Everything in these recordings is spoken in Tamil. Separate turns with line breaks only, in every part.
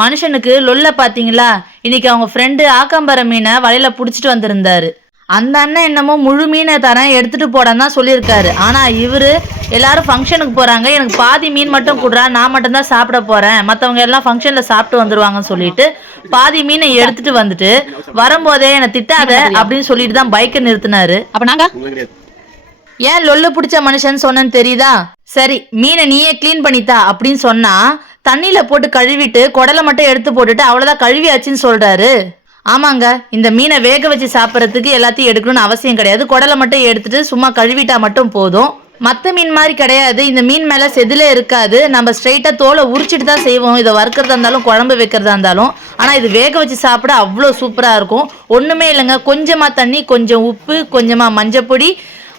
மனுஷனுக்கு லொல்ல பாத்தீங்களா? இன்னைக்கு அவங்க ஃப்ரெண்டு ஆக்காம்பர மீனை வலையில புடிச்சிட்டு வந்திருந்தாரு. அந்த அண்ணன் என்னமோ முழு மீனை தரேன் எடுத்துட்டு போடான்னு தான் சொல்லியிருக்காரு. ஆனா இவரு எல்லாரும் ஃபங்க்ஷனுக்கு போறாங்க. எனக்கு பாதி மீன் மட்டும் கொடுறா நான் மட்டும் தான் சாப்பிட போறேன். மத்தவங்க எல்லாம் ஃபங்க்ஷன்ல சாப்பிட்டு வந்துருவாங்கன்னு சொல்லிட்டு பாதி மீனை எடுத்துட்டு வந்துட்டு வரும்போதே என்னை திட்டாத அப்படின்னு சொல்லிட்டு தான் பைக்கை நிறுத்தினாரு.
அப்ப நாங்க?
ஏன் லொல்லு பிடிச்ச மனுஷன் சொன்னேன்னு தெரியுதா? சரி மீனை நீயே க்ளீன் பண்ணித்தா அப்படின்னு சொன்னா தண்ணியில போட்டு கழுவிட்டு குடலை மட்டும் எடுத்து போட்டுட்டு அவ்வளவுதான் கழுவியாச்சுன்னு சொல்றாரு. ஆமாங்க இந்த மீனை வேக வச்சு சாப்பிட்றதுக்கு எல்லாத்தையும் எடுக்கணும்னு அவசியம் கிடையாது. குடலை மட்டும் எடுத்துட்டு சும்மா கழுவிட்டா மட்டும் போதும். மற்ற மீன் மாதிரி கிடையாது. இந்த மீன் மேலே செதிலே இருக்காது. நம்ம ஸ்ட்ரைட்டாக தோலை உரிச்சிட்டு தான் செய்வோம். இதை வறுக்கிறதா இருந்தாலும் குழம்பு வைக்கிறதா இருந்தாலும். ஆனால் இது வேக வச்சு சாப்பிட அவ்வளோ சூப்பராக இருக்கும். ஒன்றுமே இல்லைங்க. கொஞ்சமாக தண்ணி கொஞ்சம் உப்பு கொஞ்சமாக மஞ்சப்பொடி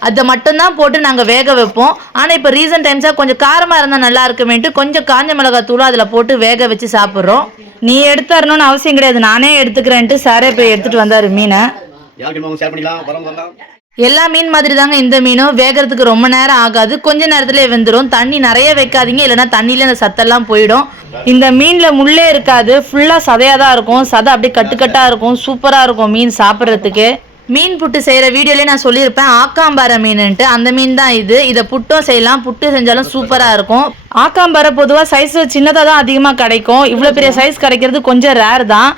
அதை மட்டும்தான் போட்டு நாங்கள் வேக வைப்போம். ஆனால் இப்போ ரீசன்ட் டைம்ஸாக கொஞ்சம் காரமாக இருந்தால் நல்லா இருக்குமேன்ட்டு கொஞ்சம் காஞ்ச மிளகாய் தூளும் அதில் போட்டு வேக வச்சு சாப்பிட்றோம். நீ எடுத்துறணும்னு அவசியம் கிடையாது. நானே எடுத்துக்கிறேன்ட்டு சாரே போய் எடுத்துகிட்டு வந்தார் மீனை. எல்லா மீன் மாதிரி தாங்க இந்த மீனும் வேகிறதுக்கு ரொம்ப நேரம் ஆகாது. கொஞ்ச நேரத்திலே வெந்துடும் தண்ணி நிறைய வைக்காதீங்க. இல்லைன்னா தண்ணியில இந்த சத்தெல்லாம் போயிடும். இந்த மீன்ல முள்ளே இருக்காது. ஃபுல்லா சதையா தான் இருக்கும். சதை அப்படியே கட்டுக்கட்டா இருக்கும். சூப்பரா இருக்கும் மீன் சாப்பிட்றதுக்கு. மீன் புட்டு செய்யற வீடியோலயே நான் சொல்லியிருப்பேன். ஆக்காம்பாறை மீனுன்ட்டு. அந்த மீன் தான் இது. இதை புட்டும் செய்யலாம். புட்டு செஞ்சாலும் சூப்பரா இருக்கும். ஆக்காம்பாறை பொதுவாக சைஸ் சின்னதாக தான் அதிகமாக கிடைக்கும். இவ்வளோ பெரிய சைஸ் கிடைக்கிறது கொஞ்சம் ரேர் தான்.